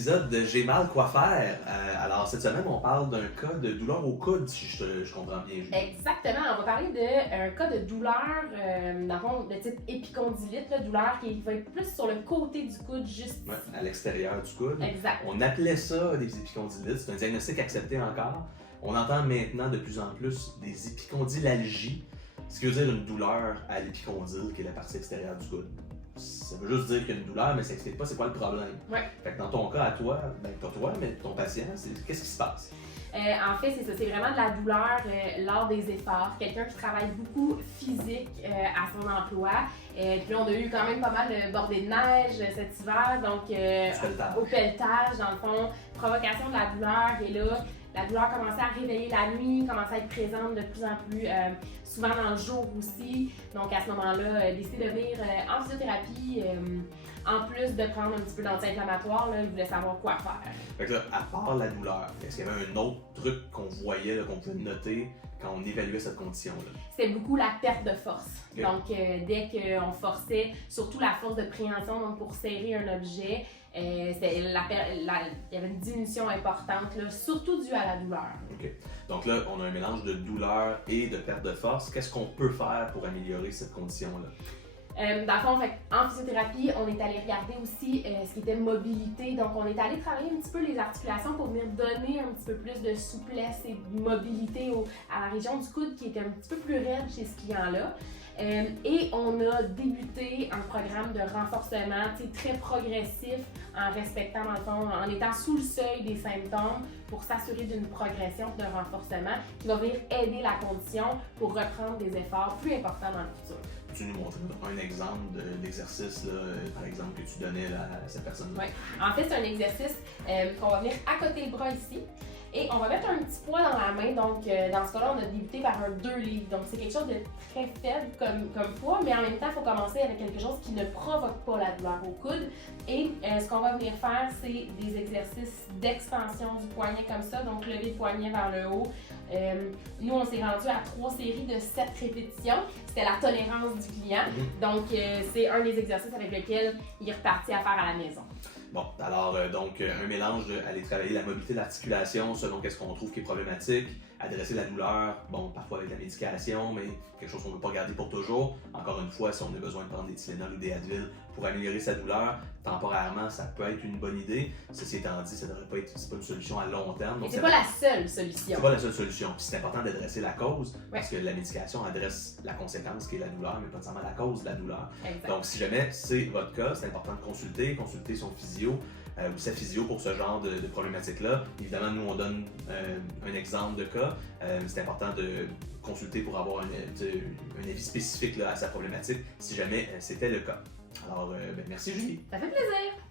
épisode de J'ai mal quoi faire. Alors cette semaine, on parle d'un cas de douleur au coude, si je comprends bien. Julie. Exactement, on va parler d'un cas de douleur, dans le fond, de type épicondylite, là, douleur qui va être plus sur le côté du coude, juste Ouais, à l'extérieur du coude. Exact. On appelait ça des épicondylites, c'est un diagnostic accepté encore. On entend maintenant de plus en plus des épicondylalgies, ce qui veut dire une douleur à l'épicondyle, qui est la partie extérieure du coude. Ça veut juste dire qu'il y a une douleur, mais ça n'explique pas c'est quoi le problème. Ouais. Fait que dans ton cas à toi, ben pas toi, mais ton patient, qu'est-ce qui se passe? En fait, c'est ça, c'est vraiment de la douleur lors des efforts. Quelqu'un qui travaille beaucoup physique à son emploi. Puis là, on a eu quand même pas mal de bordées de neige cet hiver, donc au pelletage, dans le fond, provocation de la douleur. Et là, la douleur commençait à réveiller la nuit, commençait à être présente de plus en plus souvent dans le jour aussi. Donc à ce moment-là, décider de venir en physiothérapie. En plus de prendre un petit peu d'anti-inflammatoire, il voulait savoir quoi faire. Fait que là, à part la douleur, est-ce qu'il y avait un autre truc qu'on voyait, là, qu'on pouvait noter quand on évaluait cette condition-là? C'était beaucoup la perte de force. Okay. Donc, dès qu'on forçait, surtout la force de préhension, donc pour serrer un objet, il y avait une diminution importante, là, surtout due à la douleur. OK. Donc là, on a un mélange de douleur et de perte de force. Qu'est-ce qu'on peut faire pour améliorer cette condition-là? Dans le fond, en physiothérapie, on est allé regarder aussi ce qui était mobilité. Donc, on est allé travailler un petit peu les articulations pour venir donner un petit peu plus de souplesse et de mobilité à la région du coude qui était un petit peu plus raide chez ce client-là. Et on a débuté un programme de renforcement très progressif en respectant, dans le fond, en étant sous le seuil des symptômes pour s'assurer d'une progression de renforcement qui va venir aider la condition pour reprendre des efforts plus importants dans le futur. Peux-tu nous montrer un exemple d'exercice, par exemple, que tu donnais à cette personne-là? Oui. En fait, c'est un exercice qu'on va venir accoter le bras ici. Et on va mettre un petit poids dans la main. Donc, dans ce cas-là, on a débuté par un 2 livres. Donc, c'est quelque chose de très faible comme poids, mais en même temps, il faut commencer avec quelque chose qui ne provoque pas la douleur au coude. Et ce qu'on va venir faire, c'est des exercices d'extension du poignet comme ça. Donc, lever le poignet vers le haut. Nous, on s'est rendu à 3 séries de 7 répétitions. C'était la tolérance du client. Donc, c'est un des exercices avec lequel il est reparti à faire à la maison. Bon, alors, donc, un mélange d'aller travailler la mobilité de l'articulation selon qu'est-ce qu'on trouve qui est problématique, adresser la douleur, bon, parfois avec la médication, mais quelque chose qu'on ne peut pas garder pour toujours. Encore une fois, si on a besoin de prendre des Tylenol ou des Advil pour améliorer sa douleur, temporairement, ça peut être une bonne idée. Ceci étant dit, ça ne devrait pas être une solution à long terme. Donc, c'est pas la seule solution. C'est pas la seule solution. Puis c'est important d'adresser la cause, parce que la médication adresse la conséquence qui est la douleur, mais pas nécessairement la cause de la douleur. Exact. Donc, si jamais c'est votre cas, c'est important de consulter son physio ou sa physio pour ce genre de problématique-là. Évidemment, nous, on donne un exemple de cas. C'est important de consulter pour avoir un avis spécifique là, à sa problématique, si jamais c'était le cas. Alors, merci Julie. Ça fait plaisir!